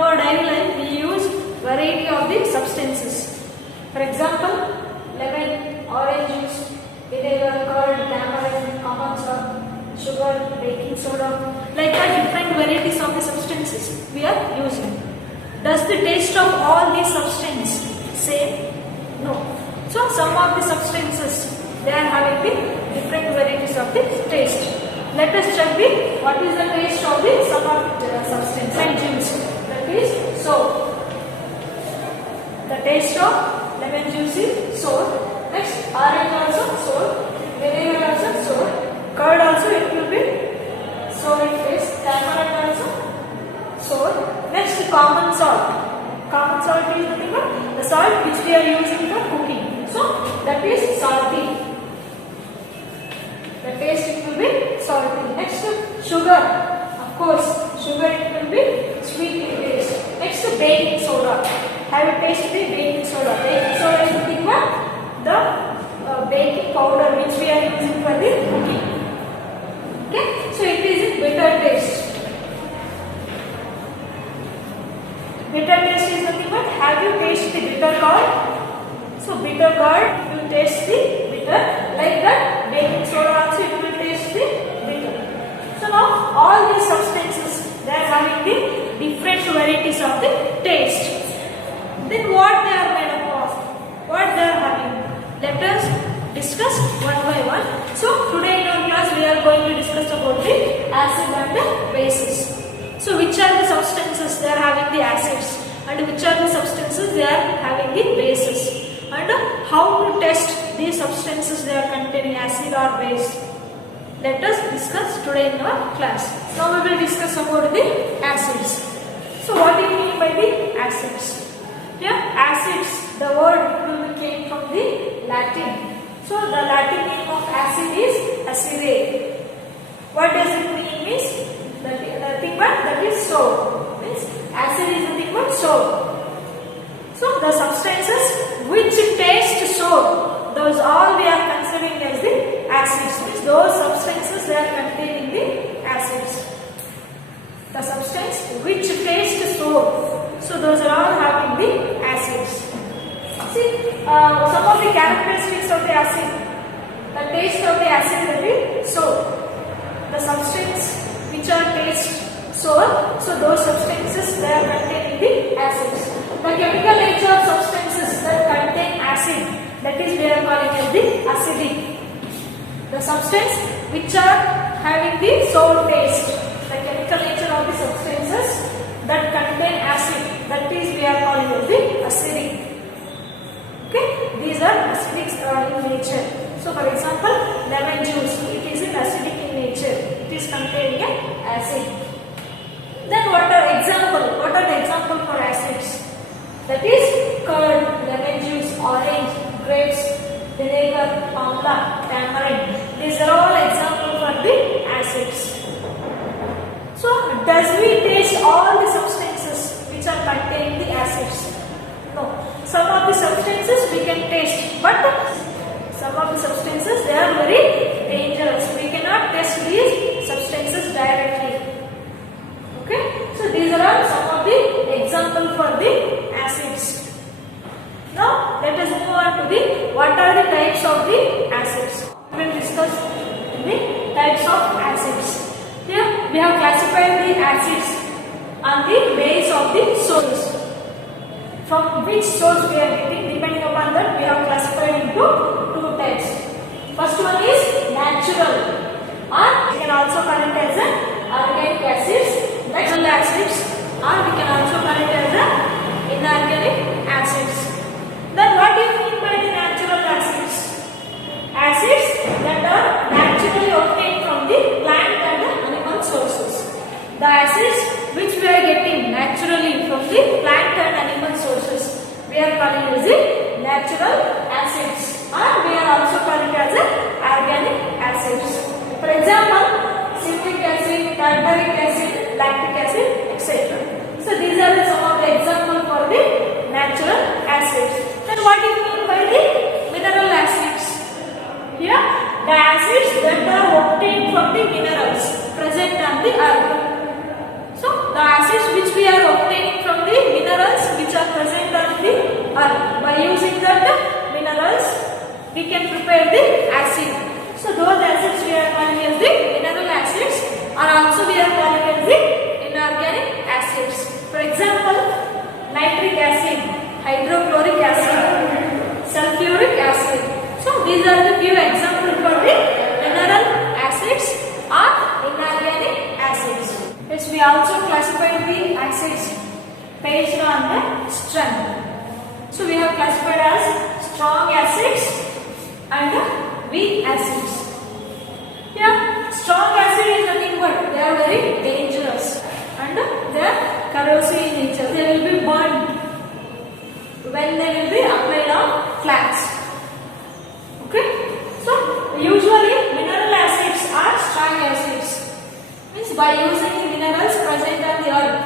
our daily life we use variety of the substances. For example, lemon, orange juice, vinegar, curd, tamarind, common salt, sugar, baking soda, like that different varieties of the substances we are using. Does the taste of all these substances same? No. So some of the substances they are having the different varieties of the taste. Let us check what is the taste of the some of the substance and juice. That is sour. The taste of lemon juice is sour. Next, orange also sour. Vinegar also sour. Curd also it will be sour in taste. Tamarind also sour. Next, common salt. Common salt is nothing but the salt which we are using for cooking. So that is salty. The taste it will be salty. Next, sugar. Of course, sugar it will be sweet in taste. Next, baking soda. Have you tasted the baking soda? Baking soda is nothing but the baking powder which we are using for the cooking. Okay, so it is in bitter taste. Bitter taste is nothing but have you tasted the bitter gourd? So bitter gourd you taste the bitter, like that baking soda also it will taste the bitter. So now all these substances they are having the different varieties of the taste. Then what they are made up of? What they are having? Let us discuss one by one. So today in our class we are going to discuss about the acid and the bases. So which are the substances they are having the acids and which are the substances they are having the bases, and how to test these substances they are containing acid or base. Let us discuss today in our class. Now we will discuss about the acids. So what do you mean by the acids? Here acids, the word came from the Latin. So the Latin name of acid is acere. What does it mean? Means nothing but that is sour. Means acid is nothing but sour. So the substances which taste sour, those all we are considering as the acids. Means those substances they are containing the acids. The substance which taste sour, so those are all having the acids. See some of the characteristics of the acid. The taste of the acid will be sour. The substance which are taste sour, so those substances they are containing the acids. The chemical nature of substances that contain acid, that is we are calling as the acidic. The substance which are having the sour taste, the chemical nature of the substances that contain acid, that is we are calling as the acidic. Okay, these are acidic in nature. So for example, lemon juice, it is acidic in nature. It is containing an acid. Then what are the example for acids? That is curd, lemon juice, orange, grapes, vinegar, amla, tamarind. These are all examples for the acids. So does we taste all the substances which are containing the acids? No. Some of the substances we can taste, but some of the substances they are very dangerous. We cannot test these substances directly. Okay, so these are some of the examples for the acids. Now let us move on to the what are the types of the acids. We will discuss the types of acids. Here we have classified the acids on the base of the source. From which source we are getting, depending upon that we have classified into two types. First one is natural, or we can also call it as organic acids. Natural acids, or we can also call it as inorganic acids. Then what do you mean by the natural acids? Acids that are naturally obtained from the plant and the animal sources. The acids which we are getting naturally from the plant and animal sources, we are calling as the natural acids, or we are also calling as organic acids. For example, citric acid, tartaric acid, lactic acid, etc. So these are some of the examples for the natural acids. Then what do you mean by the mineral acids? Here the acids that are obtained from the minerals present on the earth. So the acids which we are obtaining from nitric acid, hydrochloric acid, sulfuric acid. So these are the few examples for the mineral acids or inorganic acids. Yes, we also classified the acids based on the strength. So we have classified as strong acids and weak acids. Yeah, strong acid is nothing but they are very dangerous and they are corrosive in nature. They will be burned when they will be applied on flax. Okay, so usually mineral acids are strong acids. Means by using the minerals present on the earth,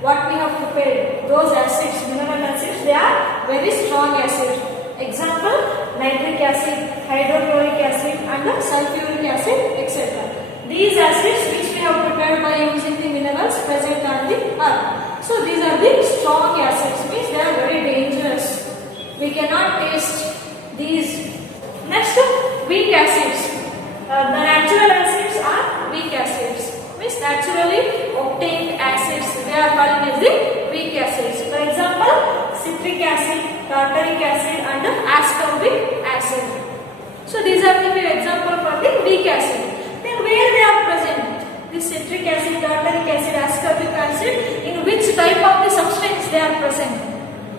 what we have prepared, those acids, mineral acids, they are very strong acids. Example, nitric acid, hydrochloric acid and sulfuric acid, etc. These acids which we have prepared by using the minerals present on the earth. So these are the strong acids, means they are very dangerous. We cannot taste these. Next, weak acids. The natural acids are weak acids. Means naturally obtained acids, they are called as the weak acids. For example, citric acid, tartaric acid and ascorbic acid. So these are the few examples for the weak acid. Then where they are present? The citric acid, tartaric acid, ascorbic acid, in which type of the substance they are present?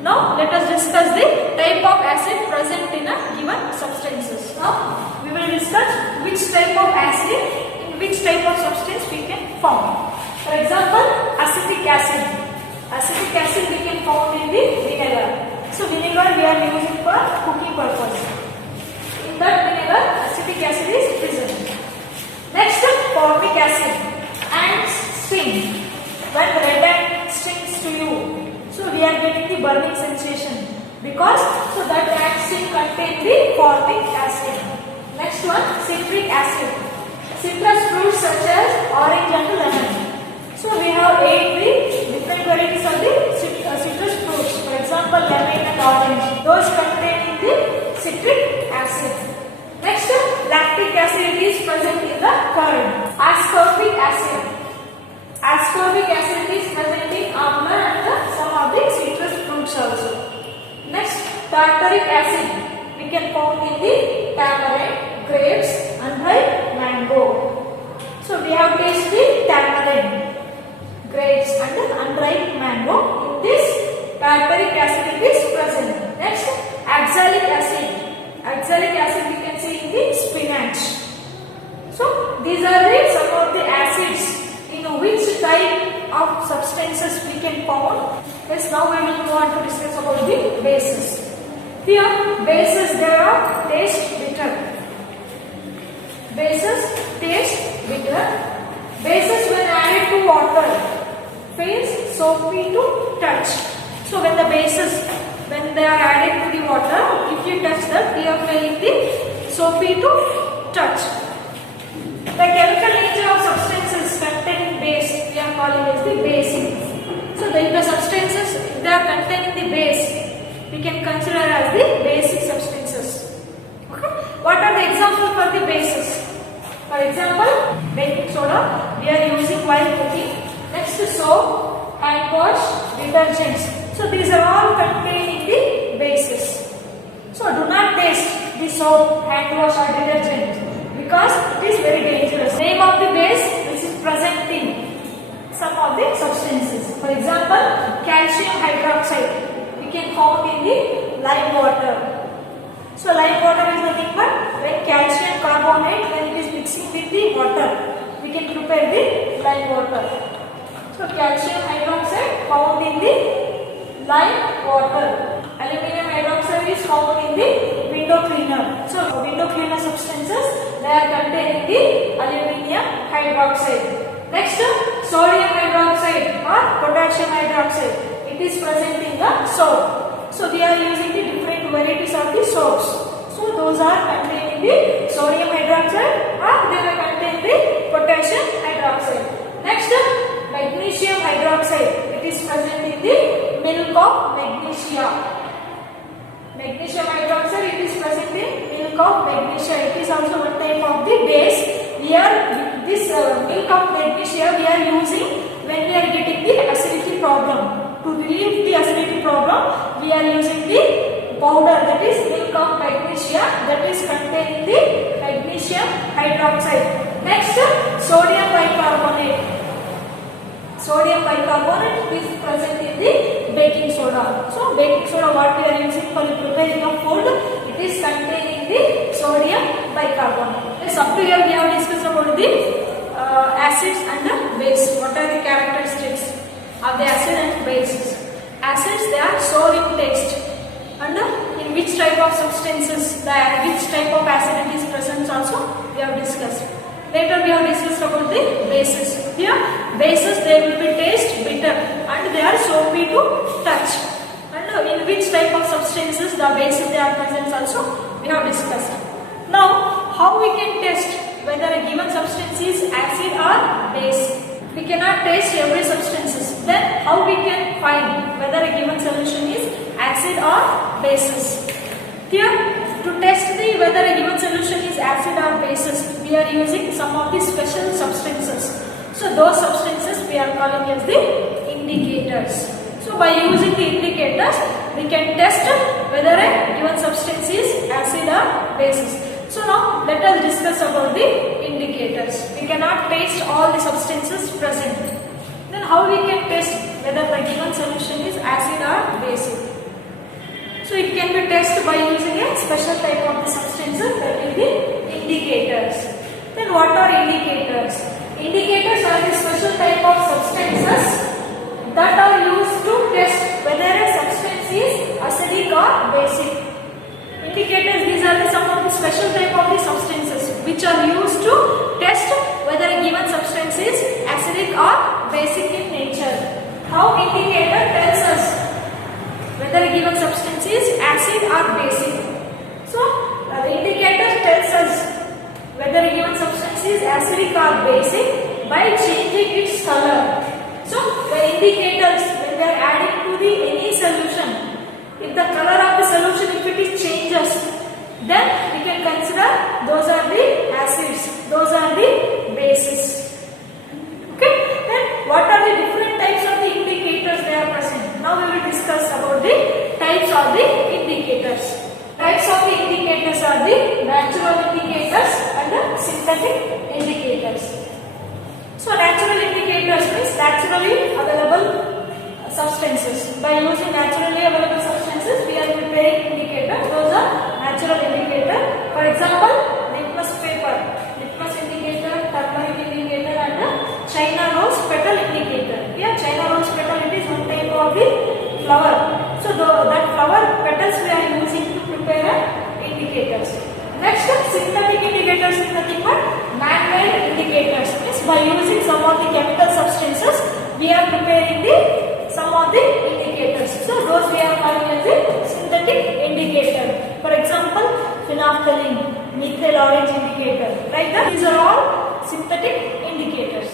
Now let us discuss the type of acid present in a given substances. Now we will discuss which type of acid in which type of substance we can form. For example, acetic acid. Acetic acid we can found in the vinegar. So vinegar we are using for cooking purpose. In that vinegar, acetic acid is present. Next, formic acid and sting. When red ant stings to you, so we are getting the burning sensation because so that ant sting contains the formic acid. Next one, citric acid. Citrus fruits such as orange and lemon. So we have 8 different varieties of the citrus fruits. For example, lemon and orange. Those containing the citric acid. Next, lactic acid is present in the curd. Ascorbic acid. Ascorbic acid is present in amla and some of the citrus fruits also. Next, tartaric acid we can found in the tamarind, grapes and mango. So we have tasted tamarind, grapes and unripe mango. In this tartaric acid is present. Next, oxalic acid. Oxalic acid we can see in the spinach. So these are some of the acids in which type of substances we can found. Yes, now we will go on to discuss about the bases. Here bases there are taste bitter. Bases taste bitter. Bases when added to water feels soapy to touch. So when the bases when they are added to the water, if you touch that, they are feeling the soapy to touch. The chemical nature of substances containing base we are calling as the basic. So the substances if they are containing the base we can consider as the basic substances. Okay. What are the examples for the bases? For example, baking soda we are using while cooking. Next, soap, hand wash, detergents. So these are all containing the bases. So do not taste the soap, hand wash or detergent because it is very dangerous. Name of the base which is present in some of the substances. For example, calcium hydroxide we can found in the lime water. So lime water is nothing but when calcium carbonate when it is mixing with the water we can prepare the lime water. So calcium hydroxide found in the lime water. Aluminium hydroxide is found in the window cleaner. So window cleaner substances they are containing the aluminium hydroxide. Next, sodium hydroxide or potassium hydroxide. It is present in the soap. So they are using the different varieties of the soaps. So those are containing the sodium hydroxide or they will contain the potassium hydroxide. Next, magnesium hydroxide. It is present in the milk of magnesia. Magnesium hydroxide it is present in milk of magnesia. It is also one type of the base. Here this milk of magnesia we are using when we are getting the acidity problem. To relieve the acidity are using the powder, that is milk of magnesia, that is containing the magnesium hydroxide. Next, sodium bicarbonate. Sodium bicarbonate is present in the baking soda. So baking soda what we are using for the preparing of food, it is containing the sodium bicarbonate. Yes, up to here we have discussed about the acids and the base. What are the characteristics of the acid and bases? Acids, they are sour in taste, and in which type of substances, which type of acid is present also we have discussed. Later we have discussed about the bases. Here bases, they will be taste bitter and they are soapy to touch. And in which type of substances the bases they are present also we have discussed. Now how we can test whether a given substance is acid or base? We cannot taste every substances. Then how we can find whether a given solution is acid or bases? Here, to test whether a given solution is acid or bases, we are using some of the special substances. So those substances we are calling as the indicators. So by using the indicators, we can test whether a given substance is acid or bases. So now let us discuss about the indicators. We cannot taste all the substances present. Then how we can test whether the given solution is acid or basic? So it can be tested by using a special type of the substances, that is the indicators. Then what are indicators? Indicators are the special type of substances that are used to test whether a substance is acidic or basic. Indicators, these are some of the special type of the substances which are used to test whether a given substance is acidic or basic in nature. How indicator tells us whether a given substance is acid or basic? So the indicator tells us whether a given substance is acidic or basic by changing its color. So the indicators, when they are adding to the any solution, if the color of the solution, if it is changes, then we can consider those are the acids, those are the bases. Okay, then what are the different types of the indicators they are present? Now we will discuss about the types of the indicators. Types of the indicators are the natural indicators and the synthetic indicators. So natural indicators means naturally available substances. By using naturally available substances, we are preparing indicators. Those are natural indicators. For example, litmus paper, litmus indicator, turmeric indicator, and China rose petal indicator. Here, China rose petal, it is one type of the flower. So that flower petals we are using to prepare indicators. Next, synthetic indicators is nothing but man-made indicators. Means by using some of the chemical substances, we are preparing some of the indicators. So those we are calling as a synthetic indicator. For example, phenolphthalein, methyl orange indicator. Right? These are all synthetic indicators.